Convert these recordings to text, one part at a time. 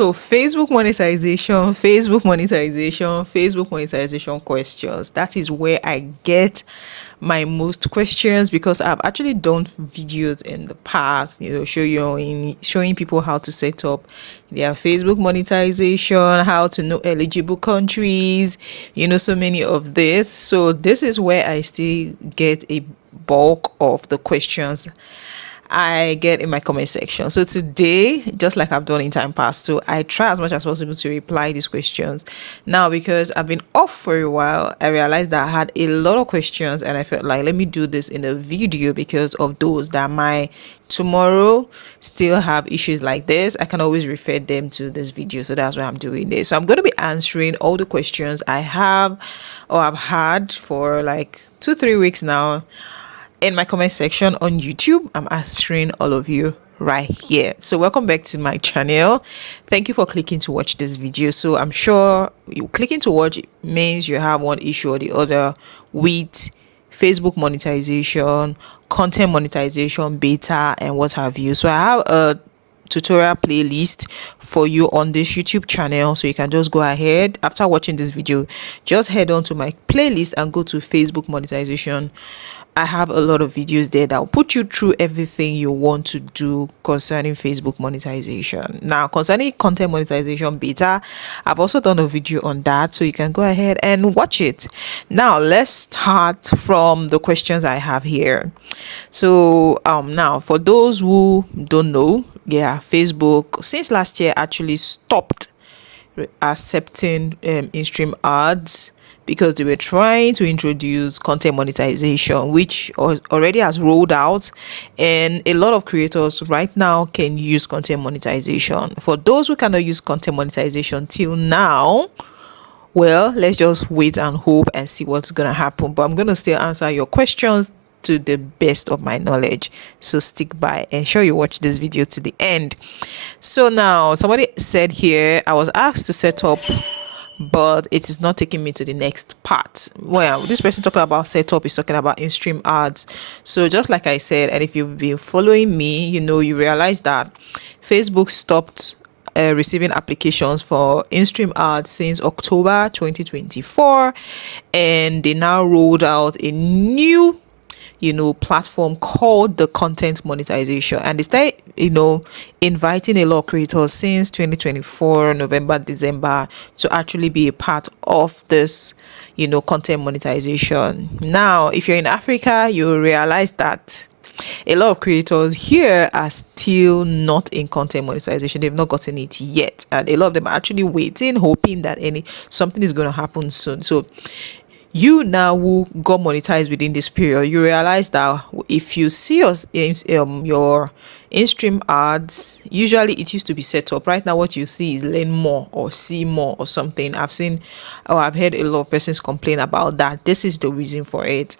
So Facebook monetization questions. That is where I get my most questions because I've actually done videos in the past, showing people how to set up their Facebook monetization, how to know eligible countries, so many of this. So this is where I still get a bulk of the questions I get in my comment section. So today, just like I've done in time past, so I try as much as possible to reply these questions. Now, because I've been off for a while, I realized that I had a lot of questions and I felt like, let me do this in a video because of those that might tomorrow still have issues like this. I can always refer them to this video. So that's why I'm doing this. So I'm going to be answering all the questions I have or I've had for like 2-3 weeks now in my comment section on YouTube. I'm answering all of you right here. So welcome back to my channel. Thank you for clicking to watch this video. So I'm sure you clicking to watch means you have one issue or the other with Facebook monetization, content monetization, beta, and what have you. So I have a tutorial playlist for you on this YouTube channel, so you can just go ahead after watching this video, just head on to my playlist and go to Facebook monetization. I have a lot of videos there that will put you through everything you want to do concerning Facebook monetization. Now, concerning content monetization beta, I've also done a video on that, so you can go ahead and watch it. Now, let's start from the questions I have here. So, now for those who don't know, Facebook since last year actually stopped accepting in-stream ads because they were trying to introduce content monetization, which already has rolled out, and a lot of creators right now can use content monetization. For those who cannot use content monetization till now, well, let's just wait and hope and see what's gonna happen. But I'm gonna still answer your questions to the best of my knowledge, so stick by, ensure you watch this video to the end. So now somebody said here, I was asked to set up, but it is not taking me to the next part. Well, this person talking about setup is talking about in-stream ads. So just like I said, and if you've been following me, you realize that Facebook stopped receiving applications for in-stream ads since October 2024, and they now rolled out a new platform called the content monetization, and they start inviting a lot of creators since 2024 November December to actually be a part of this content monetization. Now, if you're in Africa, you realize that a lot of creators here are still not in content monetization. They've not gotten it yet, and a lot of them are actually waiting, hoping that something is going to happen soon. So you now who got monetized within this period, you realize that if you see your in-stream ads, usually it used to be set up. Right now what you see is learn more or see more or something. I've heard a lot of persons complain about that. This is the reason for it.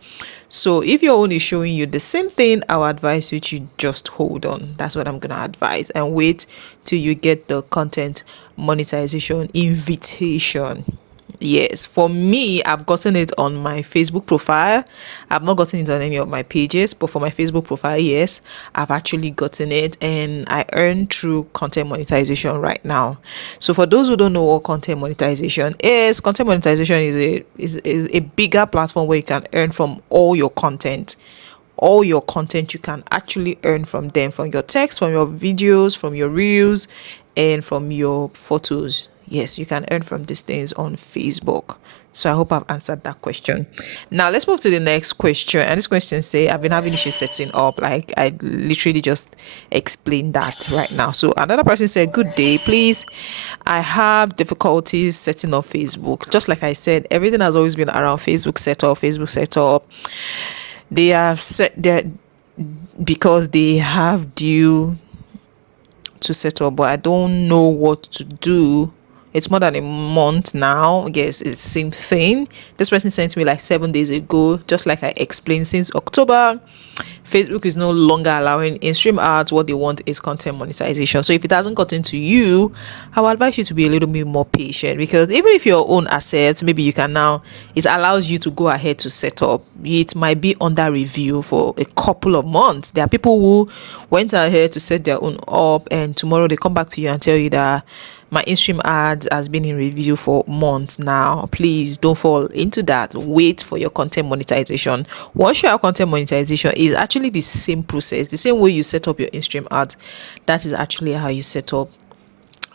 So if your own is showing you the same thing, I would advise you to just hold on. That's what I'm gonna advise, and wait till you get the content monetization invitation. Yes, for me, I've gotten it on my Facebook profile. I've not gotten it on any of my pages, but for my Facebook profile, yes, I've actually gotten it, and I earn through content monetization right now. So for those who don't know what content monetization is a bigger platform where you can earn from all your content. All your content, you can actually earn from them, from your text, from your videos, from your reels, and from your photos. Yes, you can earn from these things on Facebook. So I hope I've answered that question. Now let's move to the next question. And this question say, I've been having issues setting up. Like I literally just explained that right now. So another person said, good day, please. I have difficulties setting up Facebook. Just like I said, everything has always been around Facebook setup. They have set that because they have due to set up, but I don't know what to do. It's more than a month now. Yes, it's the same thing. This person sent me like 7 days ago, just like I explained. Since October, Facebook is no longer allowing in-stream ads. What they want is content monetization. So if it hasn't gotten to you, I would advise you to be a little bit more patient, because even if your own assets, maybe you can now, it allows you to go ahead to set up. It might be under review for a couple of months. There are people who went ahead to set their own up, and tomorrow they come back to you and tell you that My in-stream ads has been in review for months now. Please don't fall into that. Wait for your content monetization. Once you have content monetization, it's actually the same process, the same way you set up your in-stream ads. That is actually how you set up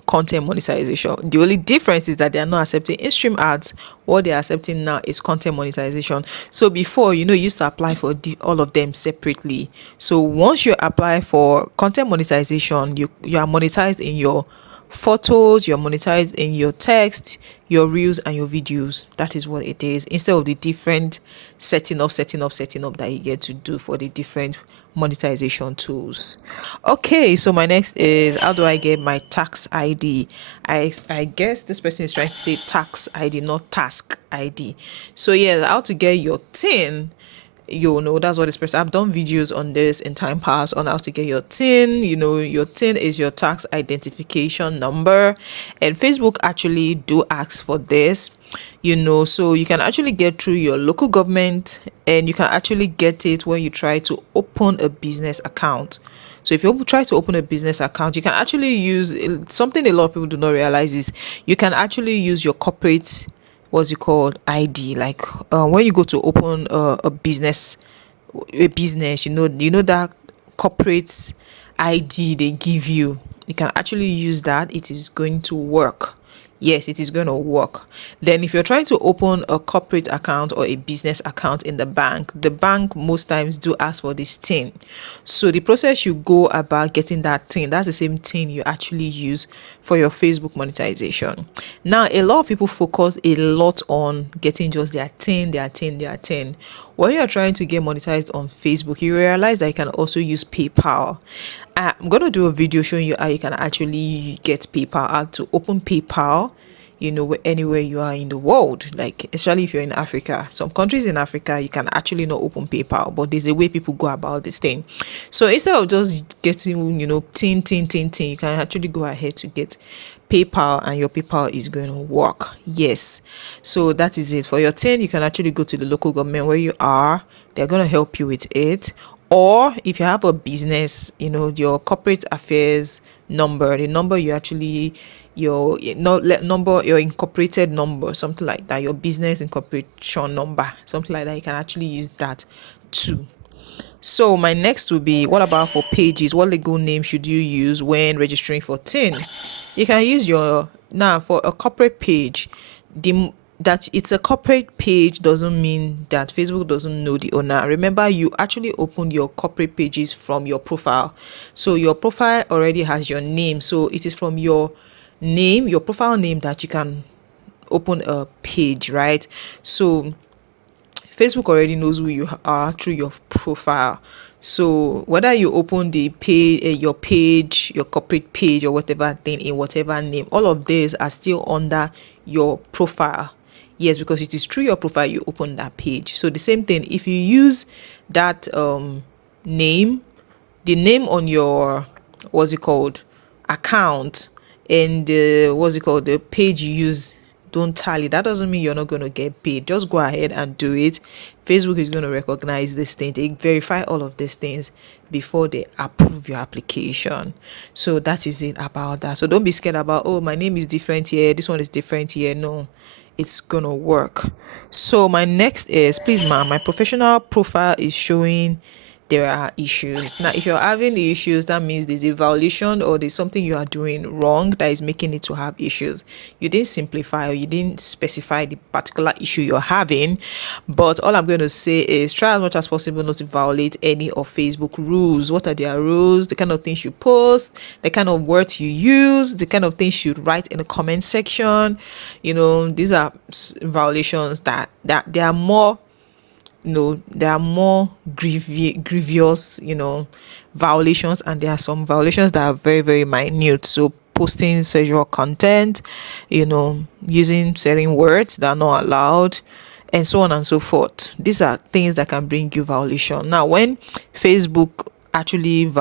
content monetization. The only difference is that they are not accepting in-stream ads. What they are accepting now is content monetization. So before, you used to apply for all of them separately. So once you apply for content monetization, you are monetized in your photos, you're monetized in your text, your reels, and your videos. That is what it is, instead of the different setting up that you get to do for the different monetization tools. Okay, so my next is, how do I get my tax ID? I guess this person is trying to say tax ID, not task ID. So yeah, how to get your tin. That's what this person, I've done videos on this in time past on how to get your tin. Your tin is your tax identification number, and Facebook actually do ask for this. So you can actually get through your local government, and you can actually get it when you try to open a business account. So if you try to open a business account, you can actually use something a lot of people do not realize is you can actually use your corporate, what's it called, ID. Like when you go to open a business, that corporate ID they give you. You can actually use that. It is going to work. Yes, it is going to work. Then if you're trying to open a corporate account or a business account in the bank most times do ask for this thing. So the process you go about getting that thing, that's the same thing you actually use for your Facebook monetization. Now, a lot of people focus a lot on getting just their thing. When you're trying to get monetized on Facebook, you realize that you can also use PayPal. I'm going to do a video showing you how you can actually get PayPal, how to open PayPal, anywhere you are in the world, like especially if you're in Africa. Some countries in Africa, you can actually not open PayPal, but there's a way people go about this thing. So instead of just getting, tin, you can actually go ahead to get PayPal, and your PayPal is going to work. Yes. So that is it. For your tin, you can actually go to the local government where you are. They're going to help you with it. Or if you have a business, your corporate affairs number, the number you actually, number, your incorporated number, something like that, your business incorporation number, something like that, you can actually use that too. So my next will be, what about for pages? What legal name should you use when registering for tin? You can use now for a corporate page. That it's a corporate page doesn't mean that Facebook doesn't know the owner. Remember, you actually opened your corporate pages from your profile. So your profile already has your name. So it is from your name, your profile name, that you can open a page, right? So Facebook already knows who you are through your profile. So whether you open the page, your page, your corporate page, or whatever thing in whatever name, all of these are still under your profile. Yes, because it is through your profile you open that page. So the same thing, if you use that name, the name on your, what's it called, account, and the page you use don't tally, that doesn't mean you're not going to get paid. Just go ahead and do it. Facebook is going to recognize this thing. They verify all of these things before they approve your application. So that is it about that. So don't be scared about, oh, my name is different here, this one is different here. No, it's gonna work. So my next is, please ma'am, my professional profile is showing there are issues. Now if you're having the issues, that means there's a violation or there's something you are doing wrong that is making it to have issues. You didn't simplify, or you didn't specify the particular issue you're having. But all I'm going to say is, try as much as possible not to violate any of Facebook rules. What are their rules? The kind of things you post, the kind of words you use, the kind of things you write in the comment section. These are violations that they are more, there are more grievous, violations, and there are some violations that are very, very minute. So posting sexual content, using certain words that are not allowed, and so on and so forth. These are things that can bring you violation. Now, when Facebook actually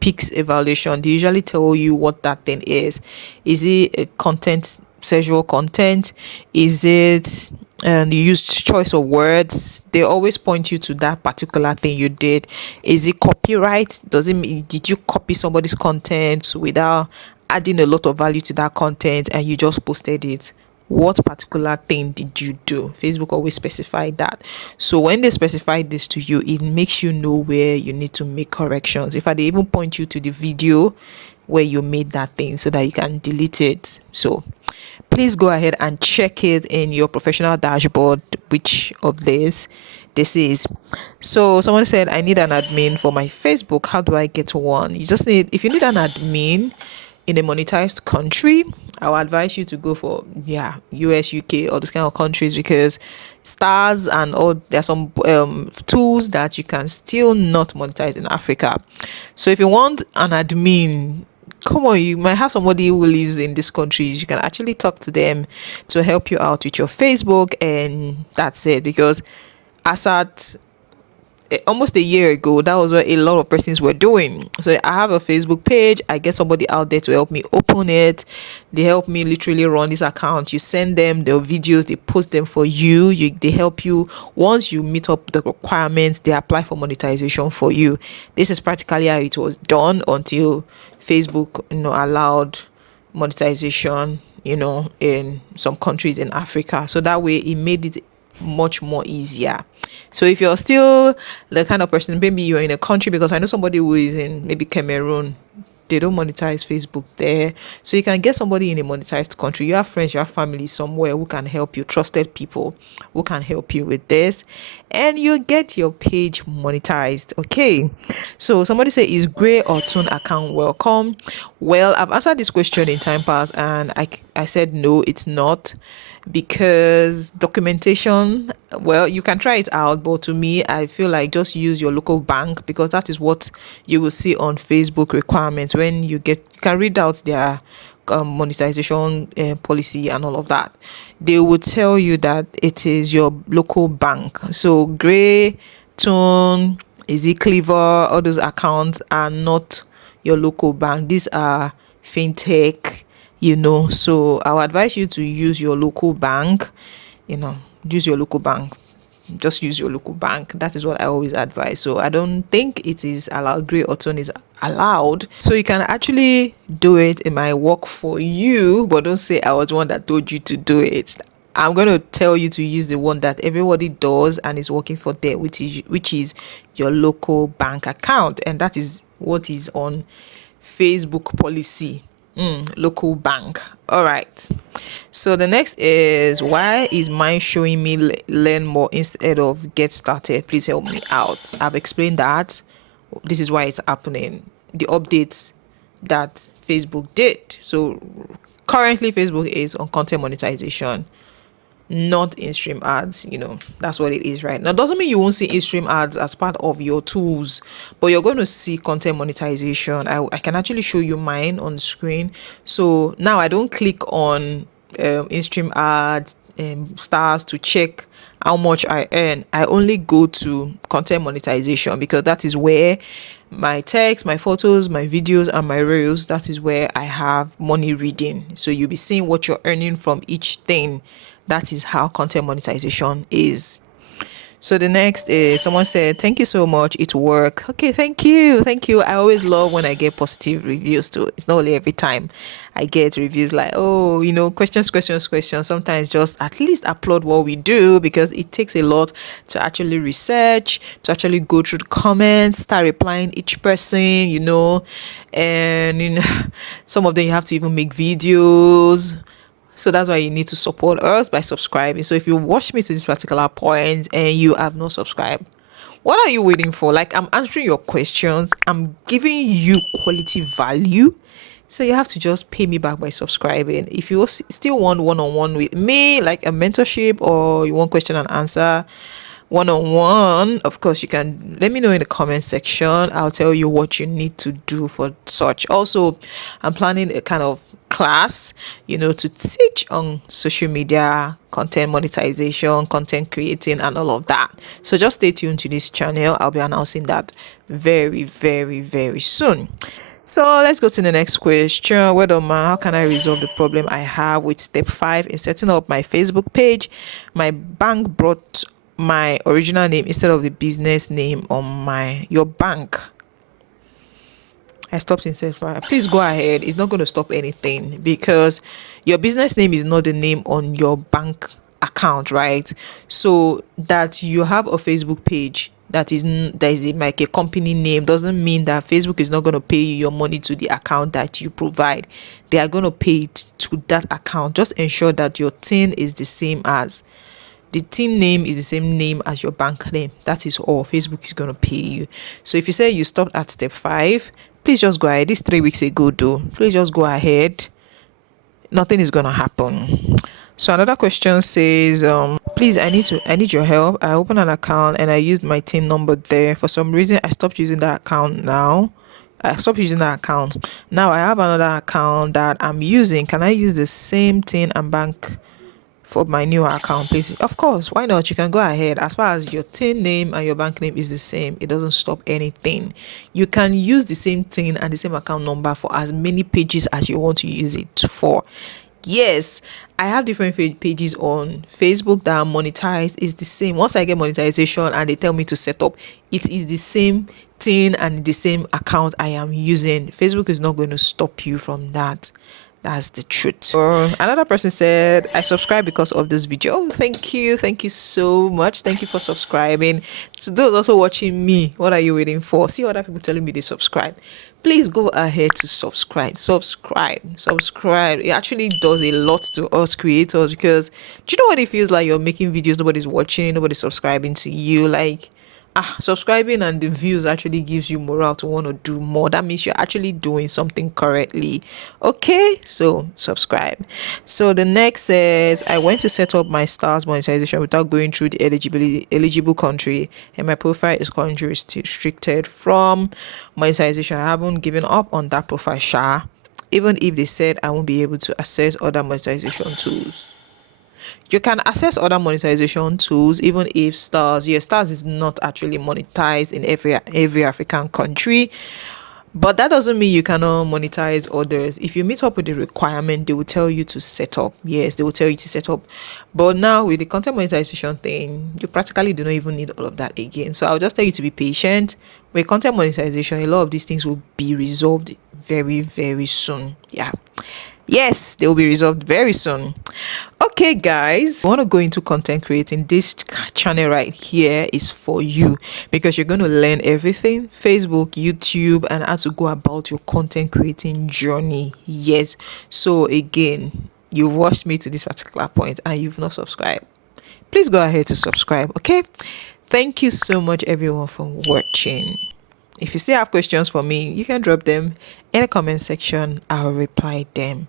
picks a violation, they usually tell you what that thing is. Is it a sexual content? Is it, and you use choice of words? They always point you to that particular thing you did. Is it copyright? Does it mean, did you copy somebody's content without adding a lot of value to that content and you just posted it, what particular thing did you do? Facebook always specified that. So when they specify this to you, it makes you know where you need to make corrections. If they even point you to the video where you made that thing so that you can delete it. So please go ahead and check it in your professional dashboard, which of this is. So someone said, I need an admin for my Facebook. How do I get one? You just need, if you need an admin in a monetized country, I will advise you to go for US, UK, all those kind of countries, because stars and all, there are some tools that you can still not monetize in Africa. So if you want an admin, come on, you might have somebody who lives in these countries. You can actually talk to them to help you out with your Facebook, and that's it. Because as at almost a year ago, that was what a lot of persons were doing. So I have a Facebook page, I get somebody out there to help me open it. They help me literally run this account. You send them their videos, they post them for you, they help you. Once you meet up the requirements, they apply for monetization for you. This is practically how it was done until Facebook allowed monetization in some countries in Africa. So that way it made it much more easier. So if you're still the kind of person, maybe you're in a country, because I know somebody who is in maybe Cameroon, they don't monetize Facebook there. So you can get somebody in a monetized country. You have friends, you have family somewhere who can help you, trusted people who can help you with this, and you get your page monetized. Okay. So somebody say, is Gray or Tune account welcome? Well, I've answered this question in time past, and I said no, it's not, because documentation, well, you can try it out, but to me, I feel like just use your local bank, because that is what you will see on Facebook requirements. When you can read out their monetization policy and all of that, they will tell you that it is your local bank. So Gray, Tune, is it Clever, all those accounts are not your local bank. These are fintech, so I'll advise you to use your local bank. Use your local bank. Just use your local bank. That is what I always advise. So I don't think it is allowed. Gray or Tone is allowed, so you can actually do it. It might work for you, but don't say I was the one that told you to do it. I'm going to tell you to use the one that everybody does and is working for them, which is your local bank account, and that is what is on Facebook policy. Local bank. All right. So the next is, why is mine showing me learn more instead of get started? Please help me out. I've explained that. This is why it's happening. The updates that Facebook did. So currently Facebook is on content monetization, not in-stream ads. That's what it is right now. Doesn't mean you won't see in-stream ads as part of your tools, but you're going to see content monetization. I can actually show you mine on screen. So now I don't click on in-stream ads stars to check how much I earn. I only go to content monetization, because that is where my text, my photos, my videos, and my reels, that is where I have money reading. So you'll be seeing what you're earning from each thing. That is how content monetization is. So the next is, someone said, thank you so much, it worked. Okay, thank you. I always love when I get positive reviews too. It's not only every time I get reviews like, oh, questions. Sometimes just at least applaud what we do, because it takes a lot to actually research, to actually go through the comments, start replying each person, and some of them you have to even make videos. So that's why you need to support us by subscribing. So if you watch me to this particular point and you have not subscribed, what are you waiting for? Like, I'm answering your questions, I'm giving you quality value. So you have to just pay me back by subscribing. If you still want one-on-one with me, like a mentorship, or you want question and answer one-on-one, of course you can let me know in the comment section. I'll tell you what you need to do for such. Also, I'm planning a kind of class to teach on social media, content monetization, content creating, and all of that. So just stay tuned to this channel. I'll be announcing that very, very, very soon. So let's go to the next question. Well done, ma. How can I resolve the problem I have with step 5 in setting up my Facebook page? My bank brought my original name instead of the business name on your bank. I stopped in step 5. Please go ahead. It's not going to stop anything because your business name is not the name on your bank account, right? So that you have a Facebook page that is like a company name doesn't mean that Facebook is not going to pay you your money to the account that you provide. They are going to pay it to that account. Just ensure that your tin is the same as the tin name is the same name as your bank name. That is all. Facebook is going to pay you. So if you say you stopped at step 5, please just go ahead. This 3 weeks ago though, please just go ahead. Nothing is going to happen. So another question says, please, I need your help. I opened an account and I used my tin number there. For some reason I stopped using that account now. I stopped using that account. Now I have another account that I'm using. Can I use the same tin and bank for my new account, please? Of course, why not? You can go ahead. As far as your tin name and your bank name is the same, it doesn't stop anything. You can use the same tin and the same account number for as many pages as you want to use it for. Yes, I have different pages on Facebook that are monetized. It's the same. Once I get monetization and they tell me to set up, it is the same thing and the same account I am using. Facebook is not going to stop you from that. That's the truth. Another person said, I subscribe because of this video. Oh, thank you. Thank you so much. Thank you for subscribing. To those also watching me, what are you waiting for? See other people telling me they subscribe. Please go ahead to subscribe. Subscribe. It actually does a lot to us creators because do you know what it feels like? You're making videos, nobody's watching, nobody's subscribing to you. Like, subscribing and the views actually gives you morale to want to do more. That means you're actually doing something correctly. Okay, so subscribe. So the next says, I went to set up my stars monetization without going through the eligible country, and my profile is country restricted from monetization. I haven't given up on that profile, even if they said I won't be able to access other monetization tools. You can access other monetization tools even if stars, yes, stars is not actually monetized in every African country, but that doesn't mean you cannot monetize others. If you meet up with the requirement, they will tell you to set up. Yes, they will tell you to set up. But now with the content monetization thing, you practically do not even need all of that again. So I'll just tell you to be patient. With content monetization, a lot of these things will be resolved very, very soon. Yeah. Yes, they will be resolved very soon. Okay, guys, I want to go into content creating. This channel right here is for you because you're going to learn everything: Facebook, YouTube, and how to go about your content creating journey. Yes. So again, you've watched me to this particular point and you've not subscribed. Please go ahead to subscribe. Okay. Thank you so much, everyone, for watching. If you still have questions for me, you can drop them in the comment section. I'll reply them.